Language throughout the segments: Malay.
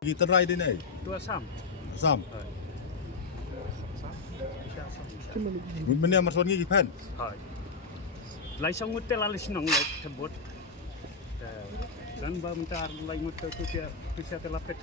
Kita rai din ay. Tua Sam. Sam. Sam. Mình em mà son nghi pen. Hai. Lai sang mutte lalis nong lai tebot. Dan ba mentar lai mutte tu dia telapet.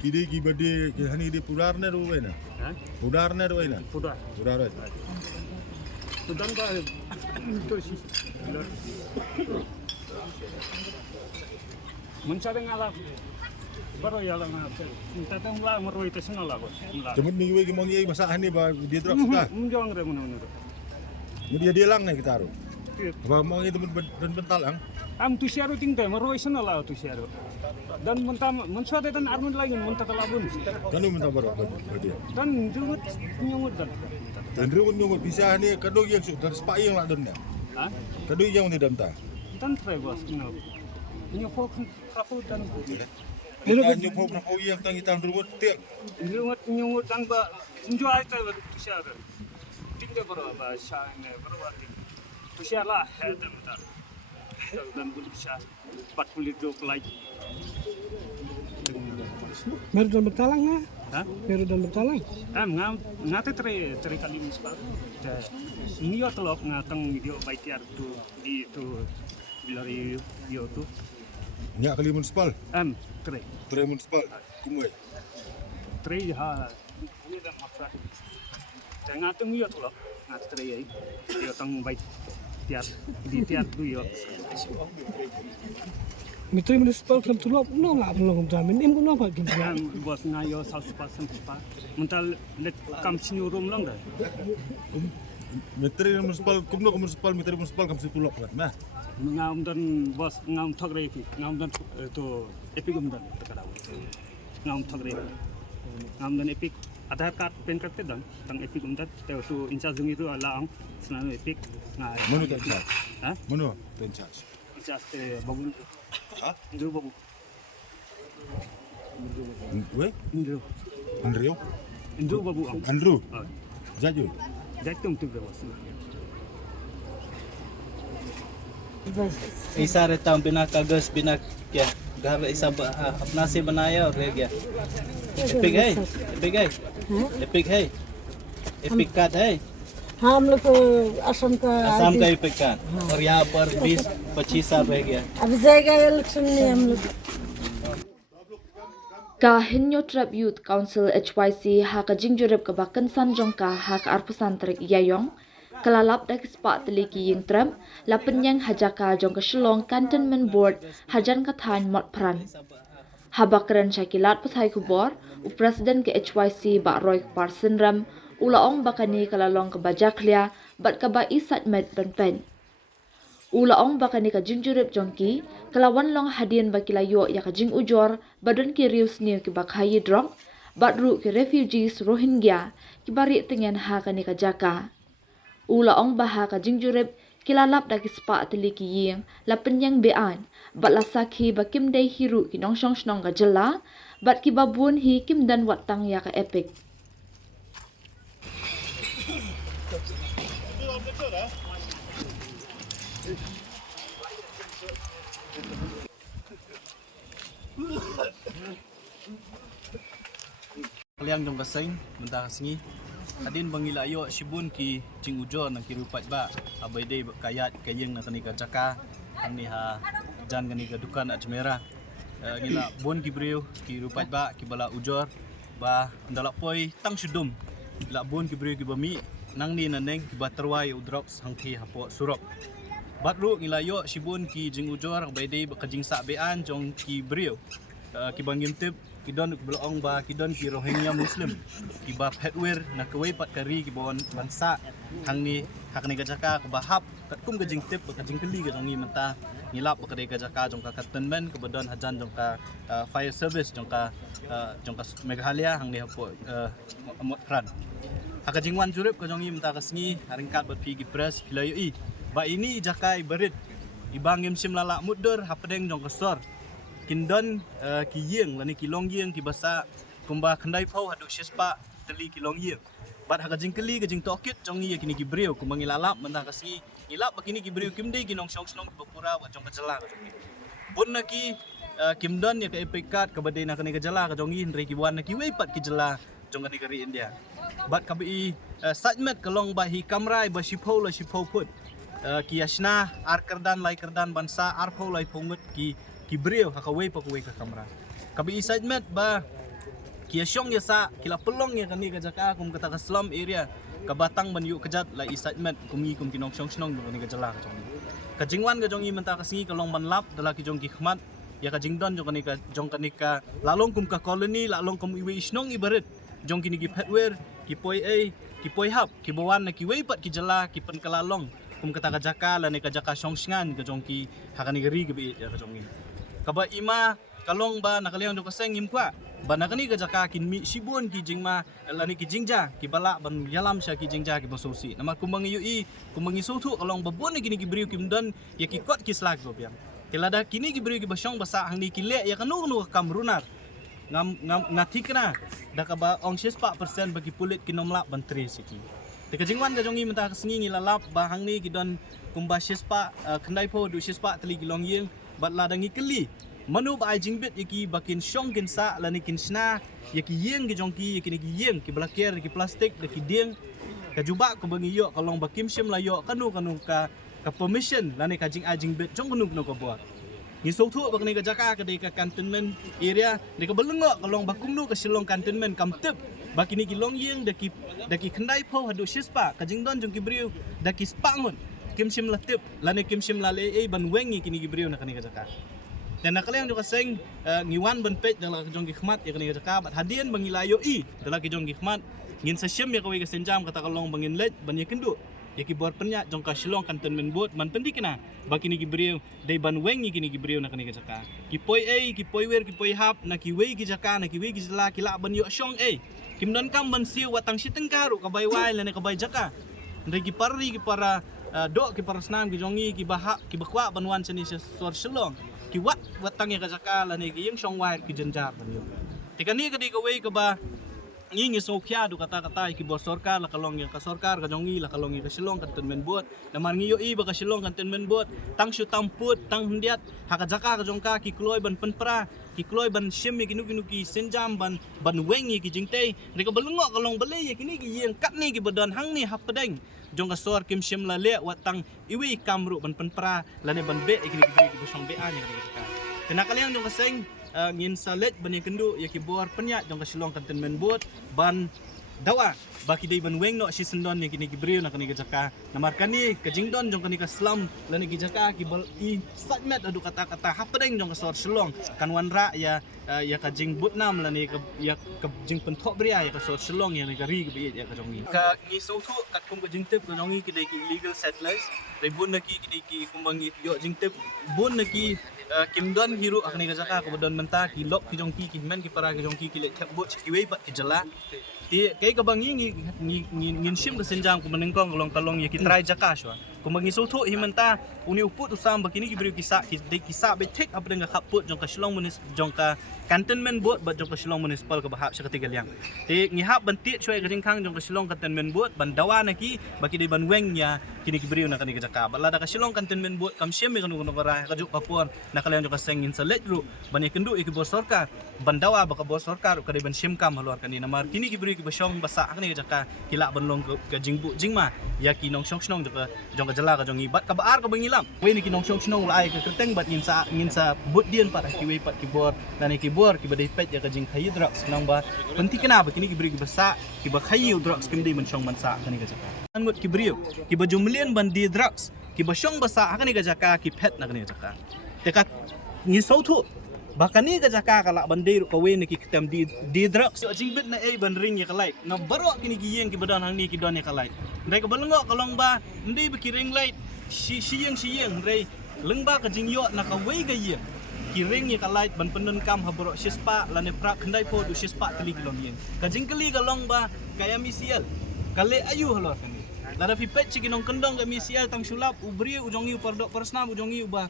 Kide ki bade ki hani de pudar ne ro na. Ha? Pudar ne ro na. Pudar. Pudar ay. Tu dan ba tu si. Mencari ngalap. Baru ya lah ngapa. Kita tengok lah meroi tesengal lah bos. Temen ni we ki mongi masakan ni ba dia drop sudah. Menjong re mana. Dia lang na kita ro. Ba mongi temen bental ang. Am tu siaru tinggal meroi sengal lah tu siaru. Dan mentam mensuat dan armun lagi mentah telabun. Kanu minta baro dia. Dan jumut nyumut dan. Dan ruun nyungut bisa ni kadog yang su dan spa yang la don na. Ha? Kadog yang ni damta. Dan try bos kenal. Nyopok kafu dan. Kita nyupo na po yang tang kita ruut tiak. Nyumut dan ba enjoy tu siaru. Tinggal baru ba syang baru arti. Tu sialah head mentar. Dan belum bisa 42 lagi. Meron dan bertalang na? Ha? Meron dan bertalang? Ngate tre kali muspal. Ini yo telok ngatang video baik tiar tu di tu bilari yo tu. Nya kali municipal. Tre. Tre municipal. Kumoi. Tre ha. Ini dah maksa. Ngatang yo telok ngat tre ai. Yo tang baik tiar di tiar tu yo. Mitri municipal kelam tulop no lah belum kami ini pun apa gitu. Bos ngayo 100% pa. Mental let kam sini room lang dah. Metri municipal kumno municipal metri municipal kam situlok kan. Nah. Ngam dan bos ngam thok re ngam dan tu epic ngam dan tekara. Ngam thok re. Ngam dan epic Aadhaar card pen card te dan tang epic ngam dan tu incha jungi tu lang senang epic ngai. Manu tak charge. Ha? Manu tak charge. Incha bagun. Ha? Indro babu. We? Indro. Andrew. Indro babu ang. Andrew. Ha. Jaju. Jaitum tu bos. ऐसा रहता हूँ बिना कागज बिना क्या घर ऐसा अपना से बनाया और रह गया एपिक है एपिक है एपिक कार्ड है हाँ हम लोग को असम का आसाम का एपिक कार्ड और यहाँ पर 20-25 साल रह गया अभी जाएगा इलेक्शन में हम लोग Ka Hinyo Trap Youth Council HYC ha ka jingjurep ka bakan san jong ka ha ka arpusan trik yayong kalalap dak spa teliki ying tram la penyang hajaka jong ka Shillong Cantonment Board hajan ka than mot pran habakran shakilat pathai kubor u president ke HYC ba Roy Parson ram ulaong bakani kalalong ka bajaklia bat ka ba isat med pen Ulaong bakani ka jingjurep jongki kalawan long hadian bakilayo ya ka jing ujor badon ki rius ni ki bakhayi drop badru ki refugees Rohingya ki bari tengen ha kani ka jaka Ulaong baha ka jingjurep kilalap daki spa teliki ying la penyang bean bat la sakhi bakim dei hiru ki nongshong snong ka jela bat ki babun hi kim dan watang ya ka epic kaliang jong kasing mentah singi adin bangila ayo shibun ki jing ujo nang ki rupat ba abai dei kayat kayeng na tani ka jaka ani ha jan gani ka dukan ajmera ngila bon ki breu ki rupat ba ki bala ujor ba ndalak poi tang sudum la bon ki breu ki bami nang ni naneng ki baterwai udrop sangki hapo surok batru ngila yo shibun ki jing ujor abai dei ka jing sa bean jong ki breu ki bangim tip kidon belong ba kidon ki Rohingya Muslim ki ba headwear na kawai pat kari ki bon bansa hang ni hak ni gajaka ka bahap kat kum gajing tip ka jing keli ka ni menta ngilap ka de gajaka jong ka cantonment ka badon hajan jong ka fire service jong ka Meghalaya hang ni hapo amot kran hak jing wan jurep ka jong ni menta ka sngi haringkat bat pi ki press pilayo i ba ini jakai berit ibangim sim lala muddur hapdeng jong ka sor Kindon ki yeng lani ki long yeng ki basa kumba khandai phau hadu shispa teli ki long yeng bat haga jingkeli ke jing tokit jong ni kini ki breu ku mangilalap mena kasi ngilap bakini ki breu kimdei ki nong song snong bapura wa jong kajala bun na ki kimdon ya ke epikat ke badai nak ni ke jala ke jongi ndre ki wan ki wei pat ki jala jong ni kari India bat kabi sajmet kalong ba hi kamrai ba shipho la shipho put ki ashna ar kardan lai kardan bansa ar pho lai phongut ki brio ha ka wei pa ka wei ka kamra kabi sajmet ba ki asyong ya sa kila pelong ya kani ke jaka kum kata ke slum area ke batang ban yu kejat la isajmet kumi kum kinong syong snong jong ni ke jala ke jongi ka jingwan ke jongi menta ka singi kalong ban lap dala ki jong ki khmat ya ka jingdon jong kanika lalong kum ka koloni lalong kum iwi isnong ibarit jong kini ki petwer ki poi ki poi hap ki bawan na ki wei pat ki jala ki pen kalalong kum kata ka jaka la ne ka jaka songsngan ka jong ki hakani gari ke bi ya ka jong ni ka ba ima kalong ba nakaliang jong ka seng im kwa ba nakani ka jaka kin mi sibun ki jingma la ni ki jingja ki bala ban yalam sya ki jingja ki basosi nama kumbangi ui kumbangi sotu kalong babon ni kini ki briu kim don ya ki kot ki slag go biang kelada kini ki briu ki basyong basa hang ni ki le ya kanu kam runar ngam ngatikna da ka ba ong 6% bagi pulit kinomlap bantri siki te ka jingwan ka jongi menta ka sengi lalap ba hang ni ki don kumba 6% kendai po du 6% teli kilong yeng bat ladangi keli manu ba jingbit yaki bakin syong kin sa lani kin sna yaki yeng ki jongki yaki ni yeng ki blaker ki plastik da ki deng ka juba ko bangi yo kalong bakim sim la yo kanu ka permission lani ka jing bit jong kanu ko buat ni so thu bak ni ka jaka ka de ka cantonment area de ka belengo kalong bakum nu ka silong cantonment kam tep bakini ki long yeng da ki khandai pho hadu shispa ka jingdon jong ki briu da ki spangun kim sim la tep lani kim sim la le ban wengi kini ki briu na kani ka jaka dan nakaliang juga seng ngiwan ban pej dalam kejong khmat ya kani jaka bat hadian bangilayo dalam kejong khmat ngin sasyem ya kawai ka senjam kata kalong bangin let ban ya kendu ya ki bor penya jong ka silong cantonment board man pendikna bakini ki briu dai ban wengi kini ki briu na kani jaka ki poi wer ki poi hap na ki wei ki jaka na ki wei ki jala ki la ban yo syong kim don kam ban siu watang sitengkaru ka bai wai la ne ka bai jaka ndai ki parri ki para dok ki para snam ki jongi ki bahak ki bakwa banwan seni sor silong ki watang ya ka jaka la ne ki yang syong wai ki jenjar ban yo tikani ka di ka wei ka ba ngi sokya du kata ki bor sarkar la kalong yang ka sarkar ka jongi la kalong ka silong cantonment board namar ngi yo ba ka silong cantonment board tang shu tamput tang hundiat haka jaka ka jongka ki kloy ban penpra ki kloy ban shim ki nu ki senjam ban wengi ki jingte re ka balungo kalong bale ya kini ki yang kat ni ki badan hang ni hapadeng jong ka sor kim shim la le watang iwi kamru ban penpra la ne ban be ki ki bosong be anya ka kena kalian jong ka seng ngin salet bani kendu ya ki bor penyat jong ka silong cantonment board ban dawa baki dei ban weng no si sendon ni kini ki briu na kani ka jaka namar kani ka jingdon jong kani ka slum lani ki jaka ki bal i satmet adu kata hapadeng jong ka sor silong kan wanra ya ka jing butnam lani ka ya ka jing penthok bria ya ka sor silong ya ni ka ri ka bi ya ka jongi ka ngi so thu kat kum ka jing tep ka jongi ki dei ki illegal settlers dei bun na ki ki kumbangi yo jing tep bun na ki kim don hiru akni ka jaka ko don menta ki lok ki jong ki men ki para ki jong ki le thap bo ki wei pat ki jala ti kai ka bangi ngin sim ka senjang ko menengkong kalong ya ki try jaka shwa ko mangi so tho himenta uni uput usam bakini ki bri ki sa be tek apa dengan khaput jong ka silong munis jong ka cantonment board ba jong ka silong municipal ka bahap sa ketiga liang ti ngihap bantit choi ka jingkang jong ka silong cantonment board ban dawa na ki baki dei ban weng ya kini ki bri na kani ka jaka balada ka silong cantonment board kam sim me kanu ra ka juk papuan na kalian jong ka sengin sa letru ban kendu iki bor sarkar ban dawa ba ka bor sarkar ka dei ban sim kam halor kani namar kini ki bri ki basyong basa akni ka jaka kila ban long ka jingbu jingma ya ki nong syong snong jong ka jala ka jong ibat ka baar ka bangilam we ni ki nong syong snong la ai ka kerteng bat ngin sa but dien pat ki we pat ki bor dan ki bor ki badai pet ya ka jing khayi drugs nang ba penti kena ba kini ki bri ki basa ki ba khayi drugs kim dei man syong man sa kani ka jaka angot ki bri ki ba jumlien ban di drugs ki ba syong basa kani ka jaka ki pet na kani ka jaka tekat ngi so thu bakani ka jaka kala bandero ka we ni ki kitam di drugs yo jingbit na ban ring ya kalai na baro kini ki yeng ki badan hang ni ki don ya kalai ndai ka balengo kalong ba ndai bi ring light si yeng ndai lengba ka jing yo na ka we ga yeng ki ring ya kalai ban penun kam habro shispa lane prak khandai po du shispa teli kilong yeng ka jing kali kalong ba kaya misial kale ayu halor kani lada fi pet chiki nong kendong ka misial tang sulap ubri ujongi pardok persnam ujongi uba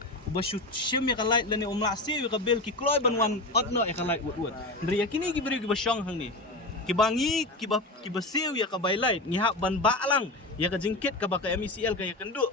shim ya kalai lane omla si ka bel ki kloy ban wan otno ya kalai ut ndri yakini ki beri ki basyong hang ni ki bangi ki basiu ya ka bailai ngihap ban balang ya ka jingkit ka ba ka misial ka ya kendu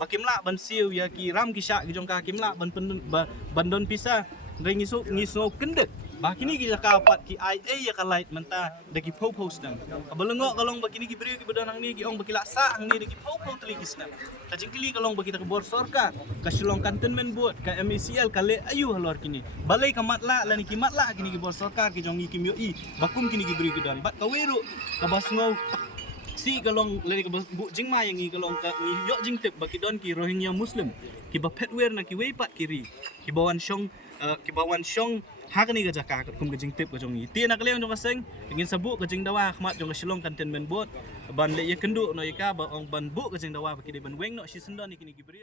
bakimla ban siu ya ki ram ki syak ki jong ka kimla ban don pisa Dai ngiso kendet. Bah kini kita kapat ki ai ya kalait menta daki popos dan. Abalengok kalong bakini ki beri ki bedanang ni ki ong baki laksa ang ni daki popos teli kisna. Kajingkili kalong baki tak bor sorka, kasilong kantonmen buat ka MACL kale ayu halor kini. Balai ka matla lani ki matla kini ki bor sorka ki jong ki myo i bakum kini ki beri ki dan. Bat kaweru ka basngau si kalong lari ka bu jingma yang ni kalong ka ni yok jing tep baki don ki Rohingya Muslim. Ki ba petwer na ki weipat kiri. Ki bawan syong hakani ga jaka kum ga jing tip ga jong ti na kaleong jong kaseng ingin sabuk ga jing dawa khmat jong silong kantonmen bot ban le ye kendu no ika ba ong ban bu ga jing dawa ba ki ban weng no si sendon ni kini gi brio